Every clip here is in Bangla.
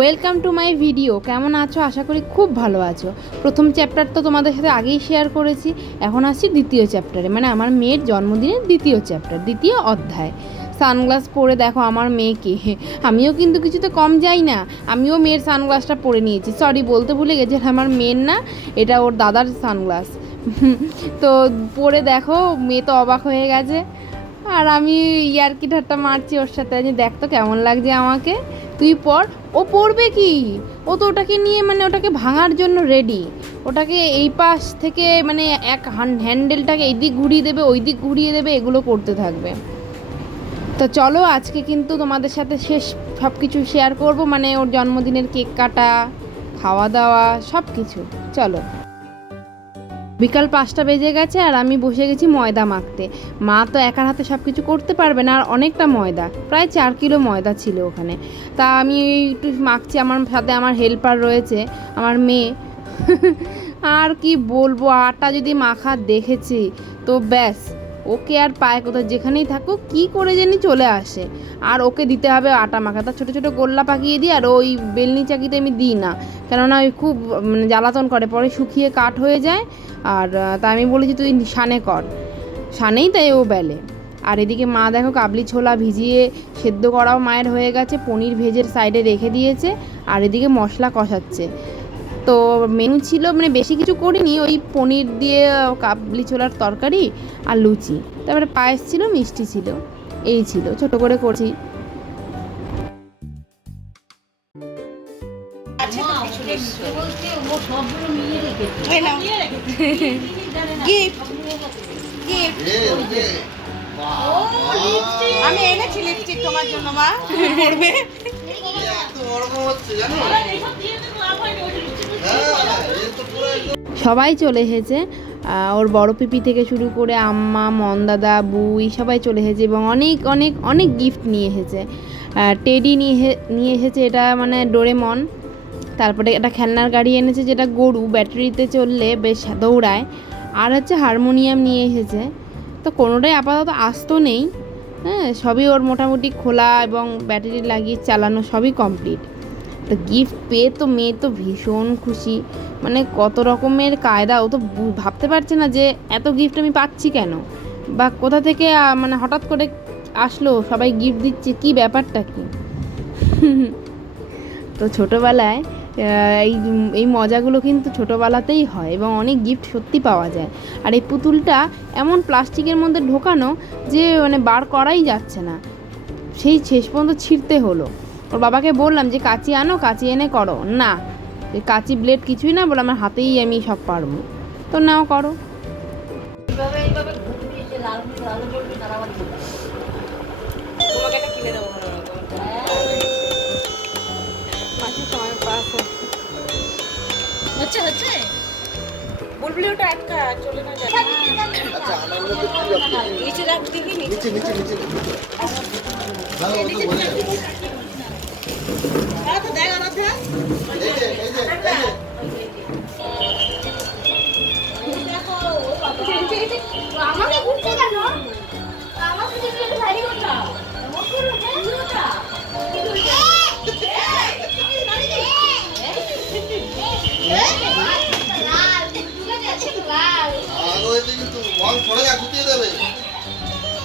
Welcome to my video. কেমন আছো? আশা করি খুব ভালো আছো। প্রথম চ্যাপ্টার তো তোমাদের সাথে আগেই শেয়ার করেছি। এখন আসছি দ্বিতীয় চ্যাপ্টারে, মানে আমার মেয়ের জন্মদিনের দ্বিতীয় চ্যাপ্টার, দ্বিতীয় অধ্যায়। সানগ্লাস পরে দেখো আমার মেয়েকে, আমিও কিন্তু কিছুতে কম যাই না। আমিও মেয়ের সানগ্লাসটা পরে নিয়েছি। সরি, বলতে ভুলে গেছি, আমার মেয়ের না, এটা ওর দাদার সানগ্লাস। তো পরে দেখো মেয়ে তো অবাক হয়ে গেছে, আর আমি ইয়ার্কি ঠাট্টা মারছি ওর সাথে, যে দেখ তো কেমন লাগছে আমাকে, তুই পর। ও পড়বে কি, ও তো ওটাকে নিয়ে মানে ওটাকে ভাঙার জন্য রেডি। ওটাকে এই পাশ থেকে মানে এক হ্যান্ডেলটাকে এই দিক ঘুরিয়ে দেবে, ওই দিক ঘুরিয়ে দেবে, এগুলো করতে থাকবে। তো চলো আজকে কিন্তু তোমাদের সাথে শেষ সব কিছু শেয়ার করব, মানে ওর জন্মদিনের কেক কাটা, খাওয়া দাওয়া সব কিছু। চলো। বিকাল 5টা বেজে গেছে আর আমি বসে গেছি ময়দা মাখতে। মা তো একার হাতে সব কিছু করতে পারবে না, আর অনেকটা ময়দা, প্রায় 4 কিলো ময়দা ছিল ওখানে। তা আমি একটু মাখছি, আমার সাথে আমার হেল্পার রয়েছে, আমার মেয়ে। আর কি বলবো, আটা যদি মাখা দেখেছি তো ব্যাস, ওকে আর পায় কোথাও, যেখানেই থাকুক কী করে জানি চলে আসে। আর ওকে দিতে হবে আটা মাখা, তার ছোটো ছোটো গোল্লা পাকিয়ে দিই, আর ওই বেলনি চাকিতে আমি দিই না, কেননা ওই খুব মানে জ্বালাতন করে, পরে শুকিয়ে কাঠ হয়ে যায়। আর তা আমি বলেছি তুই সানে কর, সানেই তাই ও বেলে। আর এদিকে মা দেখো কাবলি ছোলা ভিজিয়ে সেদ্ধ করাও মায়ের হয়ে গেছে, পনির ভেজের সাইডে রেখে দিয়েছে, আর এদিকে মশলা কষাচ্ছে। তো মেনু ছিল মানে বেশি কিছু করিনি, ওই পনির দিয়ে কাবলি ছোলার তরকারি আর লুচি, তারপরে পায়েস ছিল, মিষ্টি ছিল, এই ছিল, ছোট করে করছি। আমি এনেছি লিপস্টিক তোমার জন্য, মা পড়বে। সবাই চলে এসেছে, ওর বড় পিপি থেকে শুরু করে আম্মা, মনদাদা, বুই সবাই চলে এসেছে, এবং অনেক অনেক অনেক গিফট নিয়ে এসেছে। টেডি নিয়ে এসেছে, এটা মানে ডোরেমন। তারপরে একটা খেলনার গাড়ি এনেছে, যেটা গরু, ব্যাটারিতে চললে বেশ দৌড়ায়। আর হচ্ছে হারমোনিয়াম নিয়ে এসেছে। তো কোনোটাই আপাতত আসতো নেই, হ্যাঁ, সবই ওর মোটামুটি খোলা এবং ব্যাটারি লাগিয়ে চালানো সবই কমপ্লিট। তো গিফট পেয়ে তো মেয়ে তো ভীষণ খুশি, মানে কত রকমের কায়দা, ও তো ভাবতে পারছে না যে এত গিফট আমি পাচ্ছি কেন, বা কোথা থেকে মানে হঠাৎ করে আসলো, সবাই গিফট দিচ্ছে, কি ব্যাপারটা কি। তো ছোটোবেলায় এই এই মজাগুলো কিন্তু ছোটোবেলাতেই হয়, এবং অনেক গিফট সত্যি পাওয়া যায়। আর এই পুতুলটা এমন প্লাস্টিকের মধ্যে ঢোকানো যে মানে বার করাই যাচ্ছে না, সেই শেষ পর্যন্ত ছিঁড়তে হলো। ওর বাবাকে বললাম যে কাঁচি আনো, কাঁচি এনে করো, না কাঁচি ব্লেড কিছুই না, বলে আমার হাতেই আমি সব পারবো। তো নাও করো। তোমাকে একটা কিনে দেবো। হচ্ছে হচ্ছে বুলবুলি, ওটা একটা চলে না যায়। আচ্ছা আমাদের তো কি রাখতে নিচে রাখ দিবি, নিচে নিচে নিচে ভালো তো বলে তো দেখ আলাদা। এই যে এই যে আমাকে ঘুরতে কেন? আমাকে যদি ভারী কথা মোটরটা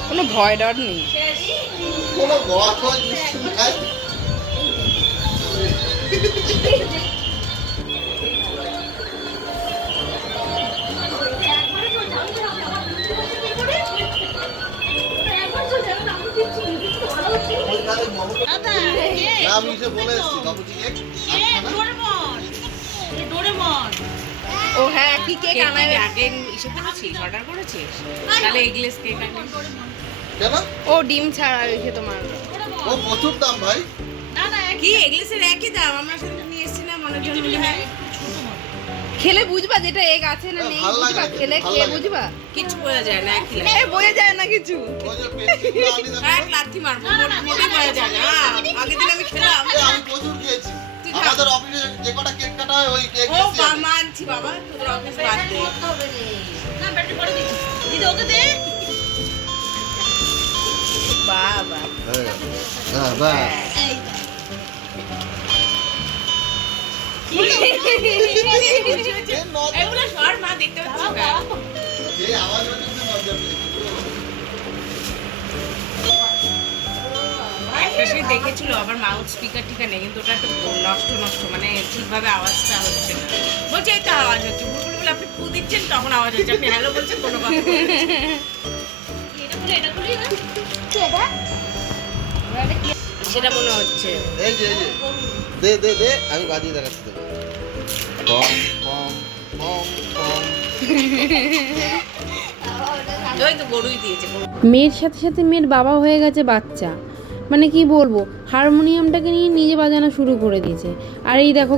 কোনো ভয় ডর নেই। কোনো ভয় কিছু নাই। আমি যে বলে এসেছি বাবুজিকে ও হ্যাঁ, কি কেক আনাবে? আগে ইসে করেছিস, অর্ডার করেছিস? তাহলে এগলেস কেক আনবি। কেন? ও ডিম ছাড়া রেখে তোমার। ও প্রচুর দাম ভাই। না না, কি এগলেসের একই দাম, আমরা সেটা নিয়ে এসেছিলাম অনেক জন্মদিনে। খেলে বুঝবা যেটা এগ আছে না নেই, ভালো লাগে বুঝবা, না, খেলে ভালো খেয়ে লাগে না। বুঝবা। কিছু বোঝা যায় না, একই লাগে। বোঝা যায় না কিছু। ওই যে পেন্সিলগুলো আনি না এক লাথি মারবো, মোটেই বোঝা যায় না। আগের দিন আমি খেলাম। আমি প্রচুর খেয়েছি। তুই খা। আমাদের অফিসে যে কটা কেক কাটা হয় ওই কেক ও বেশি আছে। মানছি বাবা, তোদের অফিস বাদ দে। না ব্যাটারি পরে দিচ্ছি, দিদি ওকে দে। বাবা হ্যাঁ হ্যাঁ বাহ। এগুলো সর মা দেখতে পাচ্ছি না। এই আওয়াজ হচ্ছে তো মজা পেয়েছি। একটা সে দেখেছিল আবার মাউথ স্পিকার ঠিক নেই, কিন্তু ওটা একটু নষ্ট নষ্ট, মানে ঠিকভাবে আওয়াজটা হচ্ছে না। বলছে এই তো আওয়াজ হচ্ছে, বুলবুল বলে আপনি ফু দিচ্ছেন তখন আওয়াজ হচ্ছে, আপনি হ্যালো বলছেন কোনো কথা বলছেন না। এটা খুলি না সেটা মনে হচ্ছে। এই যে দে দে দে, আমি বাজিয়ে দেখাচ্ছি তোকে। কম কম কম কম। ওই তো গরুই দিয়েছে গরু। মেয়ের সাথে সাথে মেয়ের বাবা হয়ে গেছে বাচ্চা, মানে কি বলবো, হারমোনিয়ামটাকে নিয়ে নিজে বাজানো শুরু করে দিয়েছে। আর এই দেখো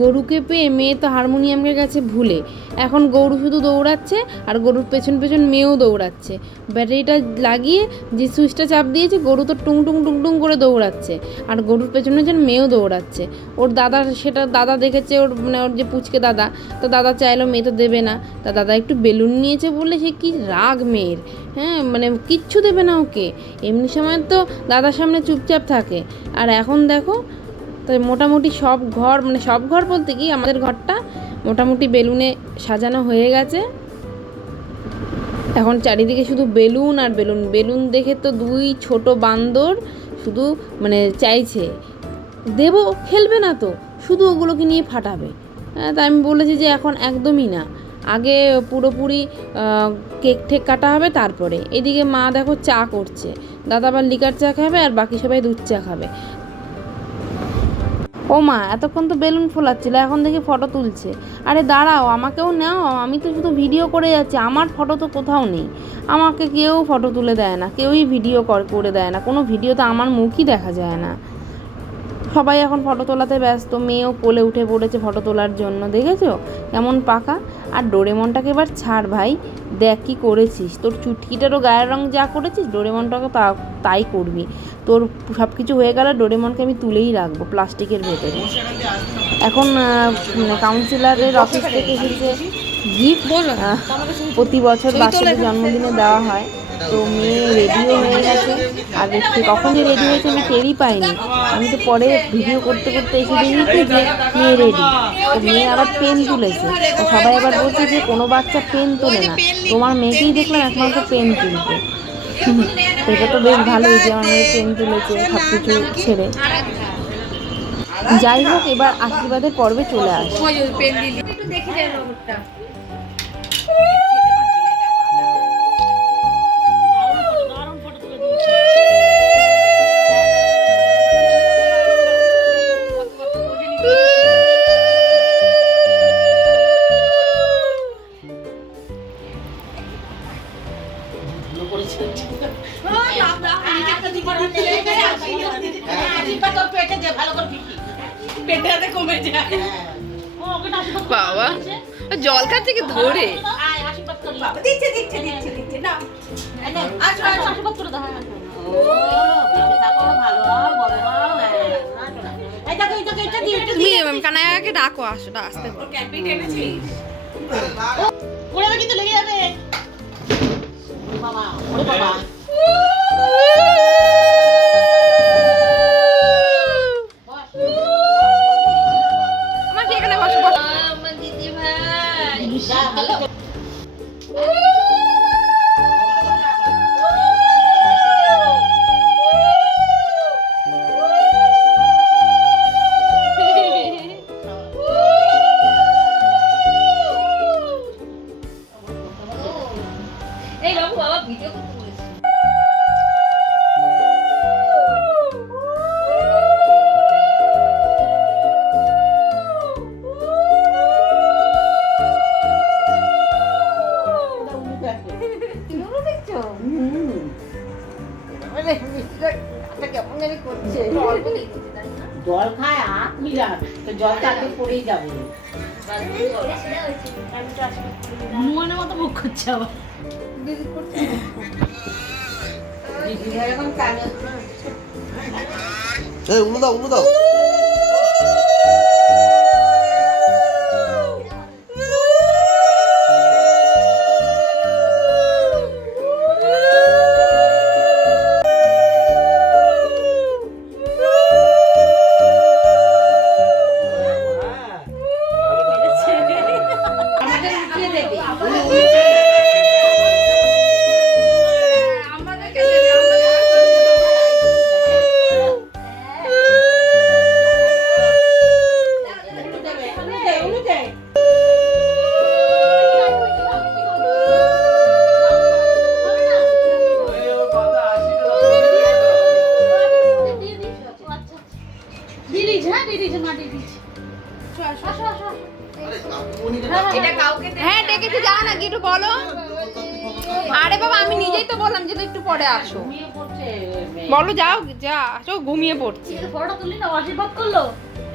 গরুকে পেয়ে মেয়ে তো হারমোনিয়ামের কাছে ভুলে এখন গরু শুধু দৌড়াচ্ছে, আর গরুর পেছন পেছন মেয়েও দৌড়াচ্ছে। ব্যাটারিটা লাগিয়ে যে সুইচটা চাপ দিয়েছে, গরু তো টুং টুং টুং টুং করে দৌড়াচ্ছে, আর গরুর পেছন পেছন মেয়েও দৌড়াচ্ছে। ওর দাদা সেটা দাদা দেখেছে, ওর মানে ওর যে পুচকে দাদা, তো দাদা চাইলো, মেয়ে তো দেবে না। তা দাদা একটু বেলুন নিয়েছে বলে সে কি রাগ মেয়ের, হ্যাঁ মানে কিচ্ছু দেবে না ওকে। এমনি সময় তো দাদার সামনে চুপচাপ থাকে, আর এখন দেখো তাই মোটামুটি সব ঘর, মানে সব ঘর বলতে কি আমাদের ঘরটা মোটামুটি বেলুনে সাজানো হয়ে গেছে। এখন চারিদিকে শুধু বেলুন আর বেলুন, বেলুন দেখে তো দুই ছোট বান্দর শুধু মানে চাইছে দেবো, খেলবে না তো, শুধু ওগুলোকে নিয়ে ফাটাবে। হ্যাঁ, তাই আমি বলেছি যে এখন একদমই না, আগে পুরোপুরি কেক ঠেক কাটা হবে তারপরে। এদিকে মা দেখো চা করছে, দাদা আবার লিকার চা খাবে আর বাকি সবাই দুধ চা খাবে। ও মা, এতক্ষণ তো বেলুন ফোলাচ্ছিল, এখন দেখি ফটো তুলছে। আরে দাঁড়াও, আমাকেও নাও, আমি তো শুধু ভিডিও করে যাচ্ছি, আমার ফটো তো কোথাও নেই। আমাকে কেউ ফটো তুলে দেয় না, কেউই ভিডিও করে দেয় না, কোনো ভিডিওতে আমার মুখই দেখা যায় না। সবাই এখন ফটো তোলাতে ব্যস্ত, মেয়েও কোলে উঠে পড়েছে ফটো তোলার জন্য, দেখেছো কেমন পাকা। আর ডোরেমনটাকে এবার ছাড় ভাই, দেখ কী করেছিস, তোর চুটকিটারও গায়ের রং যা করেছিস ডোরেমনটাকে তাই করবি। তোর সব কিছু হয়ে গেলে ডোরেমনকে আমি তুলেই রাখবো প্লাস্টিকের ভেতরে। এখন কাউন্সিলরের অফিস থেকে এসেছে গিফট, প্রতি বছর বাচ্চাদের জন্মদিনে দেওয়া হয়। তো মেয়ে রেডিও হয়ে গেছে, আর সে কখন যে রেডি হয়েছে আমি টেরই পাইনি। আমি তো পরে ভিডিও করতে করতে এসে দেখেছি যে মেয়ে রেডি। তো মেয়ে আবার পেন তুলেছে, তো সবাই আবার বলছে যে কোনো বাচ্চা পেন তোলে না, তোমার মেয়েকেই দেখলাম একমাত্র পেন তুলতে। এটা তো বেশ ভালোই যে আমার মেয়ে পেন তুলেছে সব কিছু ছেড়ে। যাই হোক, এবার আশীর্বাদের পর্বে চলে আসে। বাবা জল খাচ্ছে কি ধরে, তুমি কানাইয়াকে ডাকো, আসো আসতে কিন্তু লেগে যাবে বাবা, ওরে বাবা। আমাকে এখানে বসো বসো। দিদি ভাই এই বাবু, বাবা ভিডিও করতে বলেছি। জল খায় হাত মিলান, তো জল চাপে পড়েই যাবে। মনের মতো মুখ করছে আবার উল্লু দাও উল্লু দাও। এটা কাউকে হ্যাঁ ডেকেছি, যাও না একটু বলো। আরে বাবা আমি নিজেই তো বললাম যে একটু পরে আসো। বলো যাও, যা আসো, ঘুমিয়ে পড়ছি। ফটো তুলি না, আশীর্বাদ করলো।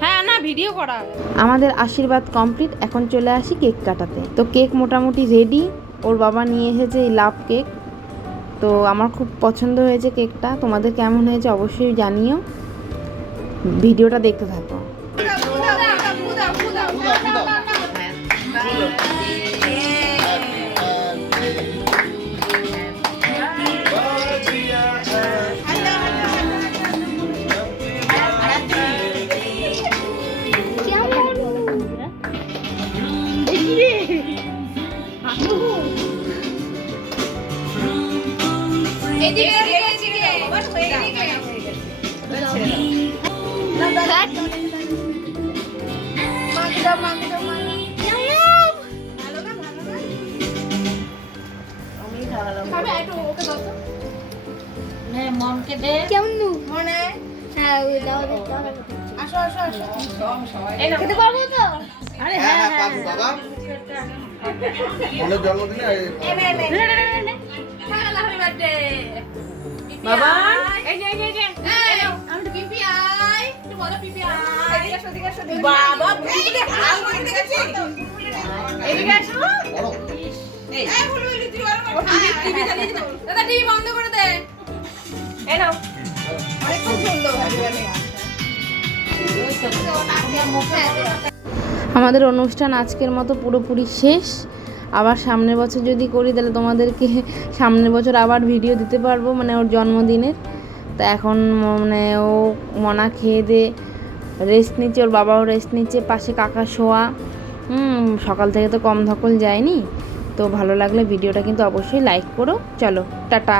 হ্যাঁ না ভিডিও করা। আমাদের আশীর্বাদ কমপ্লিট, এখন চলে আসি কেক কাটাতে। তো কেক মোটামুটি রেডি, ওর বাবা নিয়ে এসেছে এই লাভ কেক। তো আমার খুব পছন্দ হয়েছে কেকটা, তোমাদের কেমন হয়েছে অবশ্যই জানিও, ভিডিওটা দেখতে থাকো। নে মনকে দে। খেতে পারবো তো? আরে হ্যাঁ হ্যাঁ হ্যাঁ পাবো বাবা। বোনের জন্মদিনে বাবা বাবা বুঝলে হাল করে দেখেছি। এদিকে আসো। বড়। এই বুলবুলি তুই বড় টিভি চালিয়ে দাও। দাদা টিভি বন্ধ করে দে। এই নাও। অনেকক্ষণ শুনলো ভাবি। আমাদের অনুষ্ঠান আজকের মতো পুরোপুরি শেষ। আবার সামনের বছর যদি করি তাহলে তোমাদেরকে সামনের বছর আবার ভিডিও দিতে পারবো, মানে ওর জন্মদিনের। তা এখন মানে ও মনা খেয়ে দে রেস্ট নিচ্ছে, ওর বাবাও রেস্ট নিচ্ছে, পাশে কাকা শোয়া। সকাল থেকে তো কম ধকল যায়নি। তো ভালো লাগলে ভিডিওটা কিন্তু অবশ্যই লাইক করো। চলো টাটা।